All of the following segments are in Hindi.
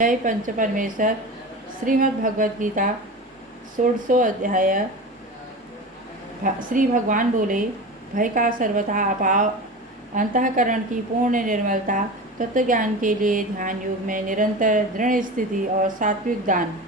जय पंच परमेश्वर। श्रीमद् भगवद गीता 16वां अध्याय। श्री भगवान बोले, भय का सर्वथा अभाव, अंतःकरण की पूर्ण निर्मलता, तत्व ज्ञान के लिए ध्यान योग में निरंतर दृढ़ स्थिति और सात्विक दान,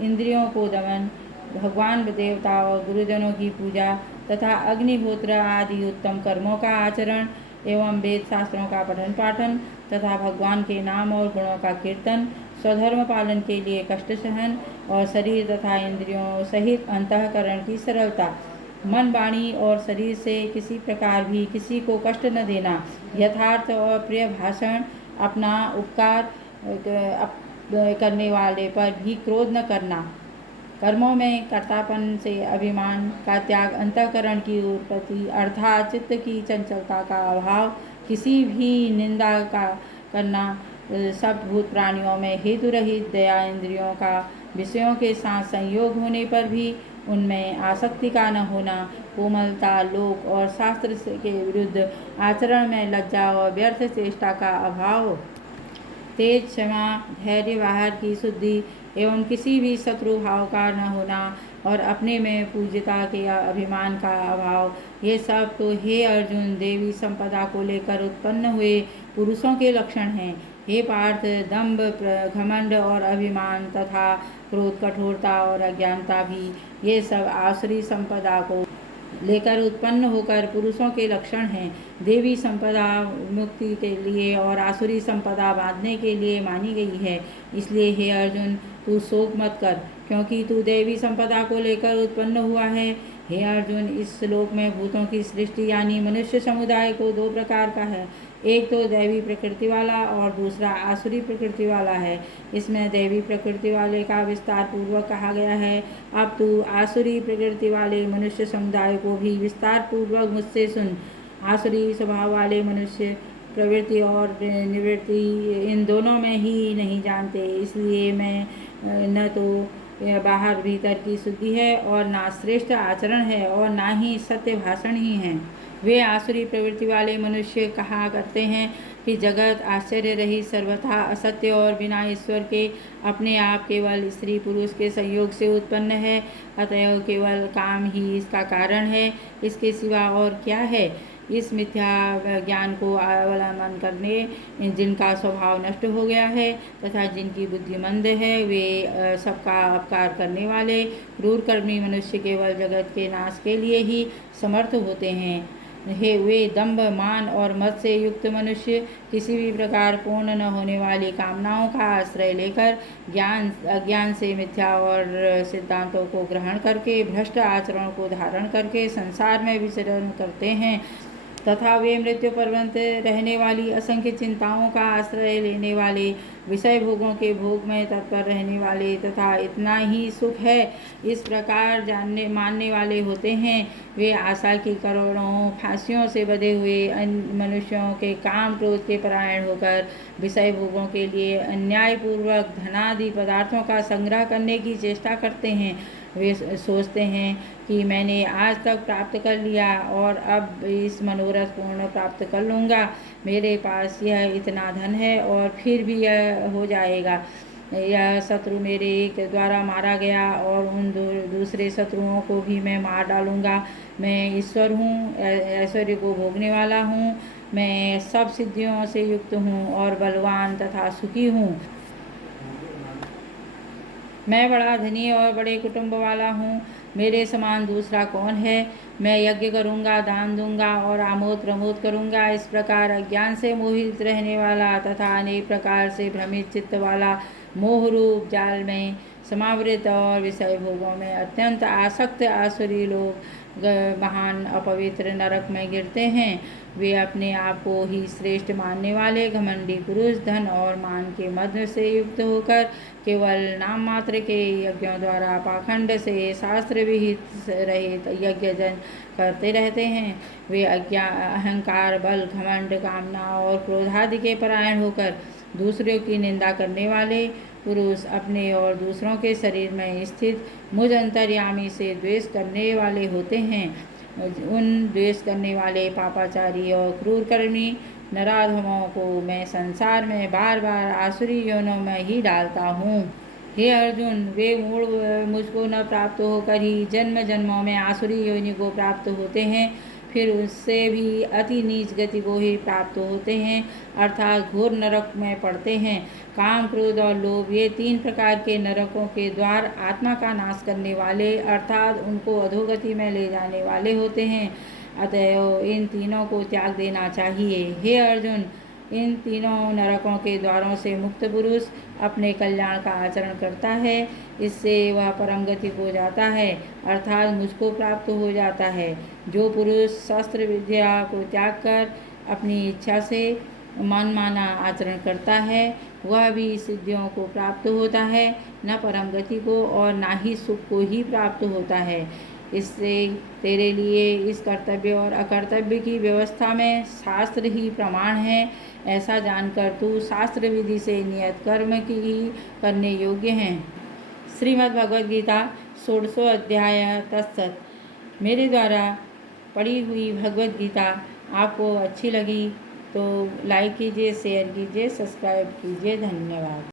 इंद्रियों को दमन, भगवान देवता और गुरुजनों की पूजा तथा अग्निहोत्र आदि उत्तम कर्मों का आचरण एवं वेद शास्त्रों का पठन पाठन तथा भगवान के नाम और गुणों का कीर्तन, स्वधर्म पालन के लिए कष्ट सहन और शरीर तथा इंद्रियों सहित अंतःकरण की सरलता, मन वाणी और शरीर से किसी प्रकार भी किसी को कष्ट न देना, यथार्थ और प्रिय भाषण, अपना उपकार करने वाले पर भी क्रोध न करना, कर्मों में कर्तापन से अभिमान का त्याग, अंतःकरण की उत्पत्ति अर्थात चित्त की चंचलता का अभाव, किसी भी निंदा का करना, सब भूत प्राणियों में हेतु रहित दया, इंद्रियों का विषयों के साथ संयोग होने पर भी उनमें आसक्ति का न होना, कोमलता, लोक और शास्त्र के विरुद्ध आचरण में लज्जा और व्यर्थ चेष्टा का अभाव, तेज, क्षमा, धैर्य, बाहर की शुद्धि एवं किसी भी शत्रु भाव का न होना और अपने में पूज्यता के अभिमान का अभाव, ये सब तो हे अर्जुन देवी संपदा को लेकर उत्पन्न हुए पुरुषों के लक्षण हैं। हे पार्थ, दंभ, घमंड और अभिमान तथा क्रोध, कठोरता और अज्ञानता भी ये सब आसुरी संपदा को लेकर उत्पन्न होकर पुरुषों के लक्षण हैं। देवी संपदा मुक्ति के लिए और आसुरी संपदा बांधने के लिए मानी गई है। इसलिए हे अर्जुन, तू शोक मत कर, क्योंकि तू देवी संपदा को लेकर उत्पन्न हुआ है। हे अर्जुन, इस श्लोक में भूतों की सृष्टि यानी मनुष्य समुदाय को दो प्रकार का है, एक तो दैवी प्रकृति वाला और दूसरा आसुरी प्रकृति वाला है। इसमें दैवी प्रकृति वाले का विस्तार पूर्वक कहा गया है। अब तू आसुरी प्रकृति वाले मनुष्य समुदाय को भी विस्तार पूर्वक मुझसे सुन। आसुरी स्वभाव वाले मनुष्य प्रवृत्ति और निवृत्ति इन दोनों में ही नहीं जानते, इसलिए मैं न तो बाहर भीतर की शुद्धि है और ना श्रेष्ठ आचरण है और ना ही सत्य भाषण ही है। वे आसुरी प्रवृत्ति वाले मनुष्य कहा करते हैं कि जगत आश्चर्य रहित, सर्वथा असत्य और बिना ईश्वर के अपने आप केवल स्त्री पुरुष के संयोग से उत्पन्न है, अतएव केवल काम ही इसका कारण है, इसके सिवा और क्या है। इस मिथ्या ज्ञान को अवलंबन करने जिनका स्वभाव नष्ट हो गया है तथा जिनकी बुद्धि मंद है, वे सबका अपकार करने वाले क्रूर कर्मी मनुष्य केवल जगत के नाश के लिए ही समर्थ होते हैं। हे वे दंभ, मान और मद से युक्त मनुष्य किसी भी प्रकार पूर्ण न होने वाली कामनाओं का आश्रय लेकर अज्ञान से मिथ्या और सिद्धांतों को ग्रहण करके भ्रष्ट आचरण को धारण करके संसार में विचरण करते हैं तथा वे मृत्यु पर्यंत रहने वाली असंख्य चिंताओं का आश्रय लेने वाले, विषय भोगों के भोग में तत्पर रहने वाले तथा इतना ही सुख है इस प्रकार मानने वाले होते हैं। वे आशा की करोड़ों फांसियों से बंधे हुए मनुष्यों के काम क्रोध के परायण होकर विषय भोगों के लिए अन्यायपूर्वक धनादि पदार्थों का संग्रह करने की चेष्टा करते हैं। वे सोचते हैं कि मैंने आज तक प्राप्त कर लिया और अब इस मनोरथ पूर्ण प्राप्त कर लूँगा, मेरे पास यह इतना धन है और फिर भी यह हो जाएगा, यह शत्रु मेरे एक द्वारा मारा गया और उन दूसरे शत्रुओं को भी मैं मार डालूँगा। मैं ईश्वर हूँ, ऐश्वर्य को भोगने वाला हूँ, मैं सब सिद्धियों से युक्त हूँ और बलवान तथा सुखी हूँ। मैं बड़ा धनी और बड़े कुटुंब वाला हूँ, मेरे समान दूसरा कौन है। मैं यज्ञ करूँगा, दान दूंगा और आमोद प्रमोद करूँगा। इस प्रकार अज्ञान से मोहित रहने वाला तथा अनेक प्रकार से भ्रमित चित्त वाला मोह रूप जाल में समावृत और विषय भोगों में अत्यंत आसक्त आसुरी लोग महान अपवित्र नरक में गिरते हैं। वे अपने आप को ही श्रेष्ठ मानने वाले घमंडी पुरुष धन और मान के मध्य से युक्त होकर केवल नाम मात्र के यज्ञों द्वारा पाखंड से शास्त्र विहित रहित यज्ञ जन करते रहते हैं। वे अहंकार, बल, घमंड, कामना और क्रोधादि के परायण होकर दूसरों की निंदा करने वाले पुरुष अपने और दूसरों के शरीर में स्थित मुझ अंतर्यामी से द्वेष करने वाले होते हैं। उन द्वेष करने वाले पापाचारी और क्रूर कर्मी नराधमों को मैं संसार में बार बार आसुरी योनों में ही डालता हूँ। हे अर्जुन, वे मूढ़ मुझको न प्राप्त होकर ही जन्म जन्मों में आसुरी योनि को प्राप्त होते हैं, फिर उससे भी अति नीच गति को ही प्राप्त होते हैं, अर्थात घोर नरक में पड़ते हैं। काम, क्रोध और लोभ, ये 3 प्रकार के नरकों के द्वार आत्मा का नाश करने वाले अर्थात उनको अधोगति में ले जाने वाले होते हैं। अतएव इन तीनों को त्याग देना चाहिए। हे अर्जुन, इन तीनों नरकों के द्वारों से मुक्त पुरुष अपने कल्याण का आचरण करता है, इससे वह परम गति को जाता है अर्थात मुझको प्राप्त हो जाता है। जो पुरुष शस्त्र विद्या को त्याग कर अपनी इच्छा से मनमाना आचरण करता है, वह भी सिद्धियों को प्राप्त होता है, न परम गति को और न ही सुख को ही प्राप्त होता है। इससे तेरे लिए इस कर्तव्य और अकर्तव्य की व्यवस्था में शास्त्र ही प्रमाण है। ऐसा जानकर तू शास्त्र विधि से नियत कर्म की ही करने योग्य हैं। श्रीमद् भगवद गीता 16वां अध्याय तत्सत। मेरे द्वारा पढ़ी हुई भगवद गीता आपको अच्छी लगी तो लाइक कीजिए, शेयर कीजिए, सब्सक्राइब कीजिए। धन्यवाद।